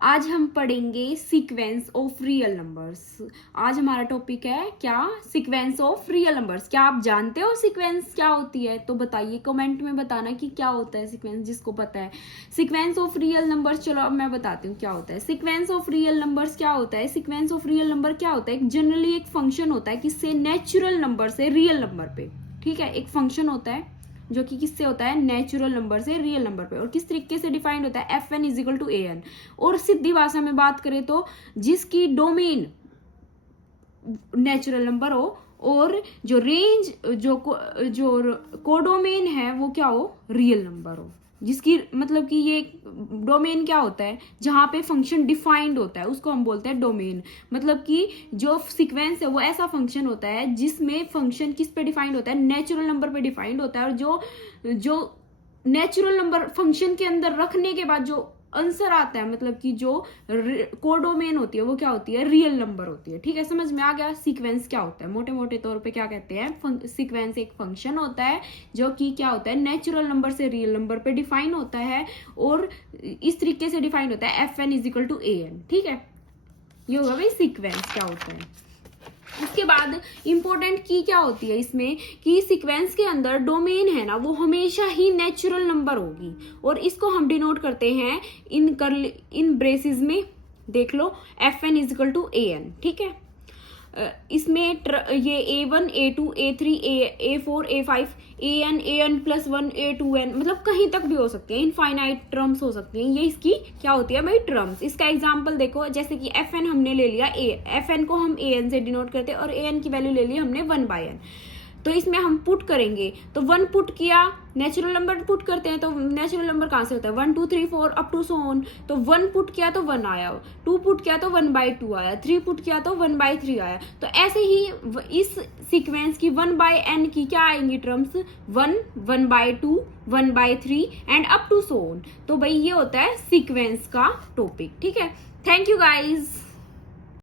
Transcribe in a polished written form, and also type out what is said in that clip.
आज हम पढ़ेंगे सीक्वेंस ऑफ रियल नंबर्स। आज हमारा टॉपिक है क्या, सीक्वेंस ऑफ रियल नंबर्स। क्या आप जानते हो सीक्वेंस क्या होती है? तो बताइए, कमेंट में बताना कि क्या होता है सीक्वेंस, जिसको पता है। सीक्वेंस ऑफ रियल नंबर्स, चलो अब मैं बताती हूँ क्या होता है सीक्वेंस ऑफ रियल नंबर्स। क्या होता है सीक्वेंस ऑफ रियल नंबर? क्या होता है, जनरली एक फंक्शन होता है किससे, नेचुरल नंबर से रियल नंबर पे। ठीक है, एक फंक्शन होता है जो कि किससे होता है, नेचुरल नंबर से रियल नंबर पे। और किस तरीके से डिफाइंड होता है, F N is equal to A N. और सीधी भाषा में बात करें तो जिसकी डोमेन नेचुरल नंबर हो और जो रेंज जो कोडोमेन है वो क्या हो, रियल नंबर हो। जिसकी मतलब कि ये डोमेन क्या होता है, जहां पे फंक्शन डिफाइंड होता है उसको हम बोलते हैं डोमेन। मतलब कि जो सीक्वेंस है वो ऐसा फंक्शन होता है जिसमें फंक्शन किस पे डिफाइंड होता है, नेचुरल नंबर पे डिफाइंड होता है। और जो नेचुरल नंबर फंक्शन के अंदर रखने के बाद जो आंसर आता है, मतलब कि जो कोडोमेन होती है वो क्या होती है, रियल नंबर होती है। ठीक है, समझ में आ गया सीक्वेंस क्या होता है। मोटे मोटे तौर पे क्या कहते हैं, सीक्वेंस एक फंक्शन होता है जो कि क्या होता है, नेचुरल नंबर से रियल नंबर पे डिफाइन होता है। और इस तरीके से डिफाइन होता है F N is equal to A N. ठीक है, ये होगा भाई सीक्वेंस क्या होता है। इसके बाद इंपॉर्टेंट की क्या होती है इसमें, कि सीक्वेंस के अंदर डोमेन है ना वो हमेशा ही नेचुरल नंबर होगी। और इसको हम डिनोट करते हैं इन ब्रेसेस में, देख लो, F N is equal to A N. ठीक है, इसमें ये A1 A2 A3 A4 A5 AN +1 A2N, मतलब कहीं तक भी हो सकते हैं, इनफाइनाइट टर्म्स हो सकती हैं। ये इसकी क्या होती है भाई, टर्म्स। इसका एग्जांपल देखो, जैसे कि FN हमने ले लिया, FN को हम AN से डिनोट करते हैं और AN की वैल्यू ले ली हमने 1/n। तो इसमें हम पुट करेंगे तो 1 पुट किया, नेचुरल नंबर पुट करते हैं तो नेचुरल नंबर कहाँ से होता है, 1 2 3 4 अप टू सो ऑन। तो 1 पुट किया तो 1 आया, 2 पुट किया तो 1/2 आया, 3 पुट किया तो 1/3 आया। तो ऐसे ही इस सीक्वेंस की 1/n की क्या आएंगी terms, 1 1/2 1/3 and up to so on. तो भाई ये होता है सीक्वेंस का टॉपिक। ठीक है, थैंक यू गाइज।